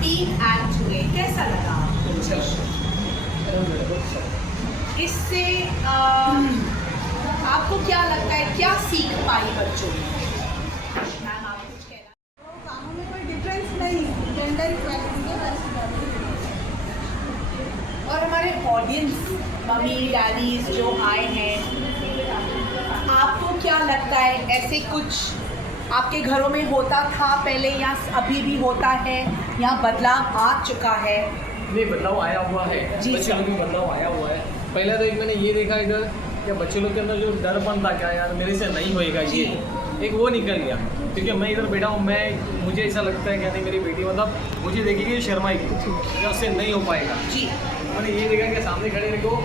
3 act हुए, कैसा लगा आपको? इससे आपको क्या लगता है, क्या सीख पाई बच्चों में? मैम आप कुछ कहना? कामों में कोई डिफरेंस नहीं, जेंडर इक्वालिटी के बारे में। और हमारे ऑडियंस मम्मी डैडीज जो आए हैं, आपको क्या लगता है ऐसे कुछ आपके घरों में होता था पहले या अभी भी होता है, या बदलाव आ चुका है? नहीं, बदलाव आया हुआ है जी बच्चे लोग में बदलाव आया हुआ है। पहले तो एक मैंने ये देखा इधर कि बच्चे लोग के अंदर जो डरपन था, क्या यार मेरे से नहीं होएगा ये, एक वो निकल गया। क्योंकि मैं इधर बैठा हूँ, मुझे ऐसा लगता है कि नहीं मेरी बेटी मतलब मुझे देखेगी शर्माएगी या उससे नहीं हो पाएगा जी। मैंने ये देखा कि सामने खड़े रहो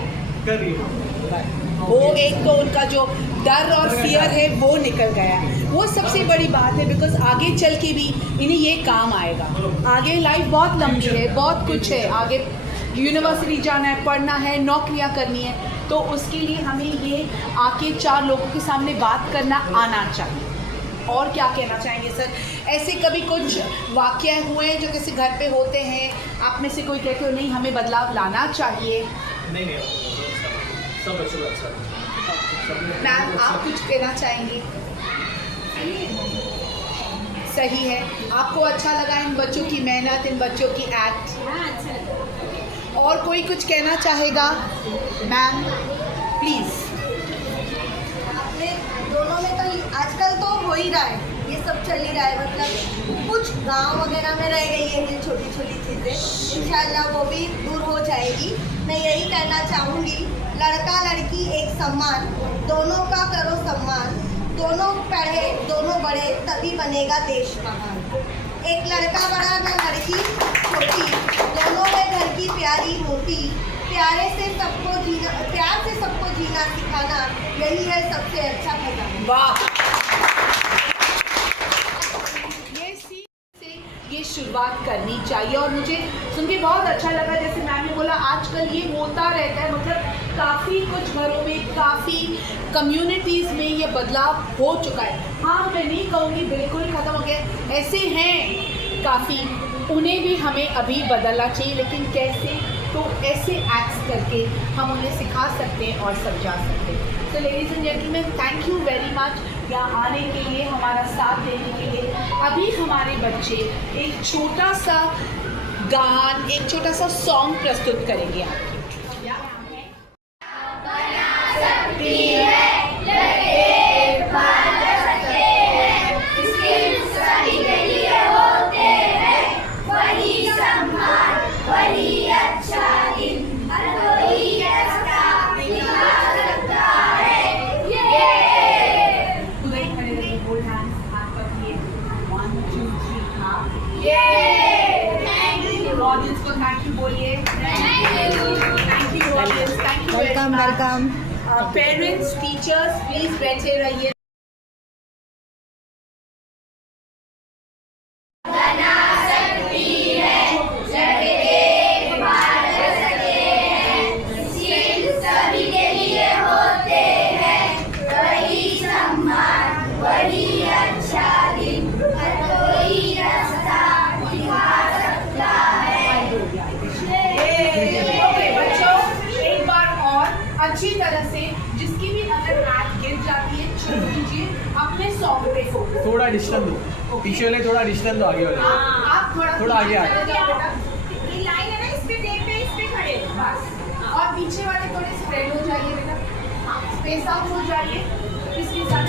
कर रही हो, वो एक तो उनका जो डर और फियर है वो निकल गया है, वो सबसे बड़ी बात है। बिकॉज आगे चल के भी इन्हें ये काम आएगा। आगे लाइफ बहुत लंबी है, बहुत कुछ है आगे, यूनिवर्सिटी जाना है, पढ़ना है, नौकरियां करनी है, तो उसके लिए हमें ये आके 4 लोगों के सामने बात करना आना चाहिए। और क्या कहना चाहेंगे सर? ऐसे कभी कुछ वाक़या हुए हैं जो किसी घर पे होते हैं, आप में से कोई कहते हो नहीं हमें बदलाव लाना चाहिए? नहीं सब बच्चों का अच्छा है। मैम आप कुछ कहना चाहेंगे? सही है, आपको अच्छा लगा इन बच्चों की मेहनत, इन बच्चों की एक्ट? और कोई कुछ कहना चाहेगा? Ma'am please. अपने दोनों में तो आजकल तो हो ही रहा है, ये सब चल ही रहा है। मतलब कुछ गांव वगैरह में रह गई है ये छोटी छोटी चीज़ें, इंशाल्लाह वो भी दूर हो जाएगी। मैं यही कहना चाहूँगी, लड़का लड़की एक सम्मान, दोनों का करो सम्मान, दोनों पढ़े दोनों बड़े, तभी बनेगा देश महान। एक लड़का बड़ा ना लड़की छोटी, दोनों में घर की प्यारी मोटी, प्यार से सबको जीना सिखाना, यही है सबसे अच्छा खजाना। वाह, ये शुरुआत करनी चाहिए। और मुझे सुन के बहुत अच्छा लगा, जैसे मैम ने बोला आजकल ये होता रहता है, मतलब काफ़ी कुछ घरों में, काफ़ी कम्युनिटीज़ में ये बदलाव हो चुका है। हाँ, मैं नहीं कहूँगी बिल्कुल ख़त्म हो गया, ऐसे हैं काफ़ी, उन्हें भी हमें अभी बदलना चाहिए। लेकिन कैसे? तो ऐसे एक्ट्स करके हम उन्हें सिखा सकते हैं और समझा सकते हैं। तो ladies and gentleman, thank you very much यहाँ आने के लिए, हमारा साथ देने के लिए। अभी हमारे बच्चे एक छोटा सा गान, एक छोटा सा सॉन्ग प्रस्तुत करेंगे आपके। ऑडियंस को थैंक यू बोलिए। Thank you audience, thank you welcome welcome. Parents, teachers, please बैठे रहिए। अच्छी तरह से, जिसकी भी अगर हाथ गिर जाती है छोड़ दीजिए, अपने सॉन्ग पे फोकस। थोड़ा डिस्टेंस दो, पीछे वाले थोड़ा डिस्टेंस दो, आगे वाले आप थोड़ा आगे ये लाइन है ना, इस पे टेप पे, इस पे खड़े बस। और पीछे वाले थोड़े स्प्रेड हो जाइए बेटा, हाँ, स्पेस आउट हो जाइए। इसके साथ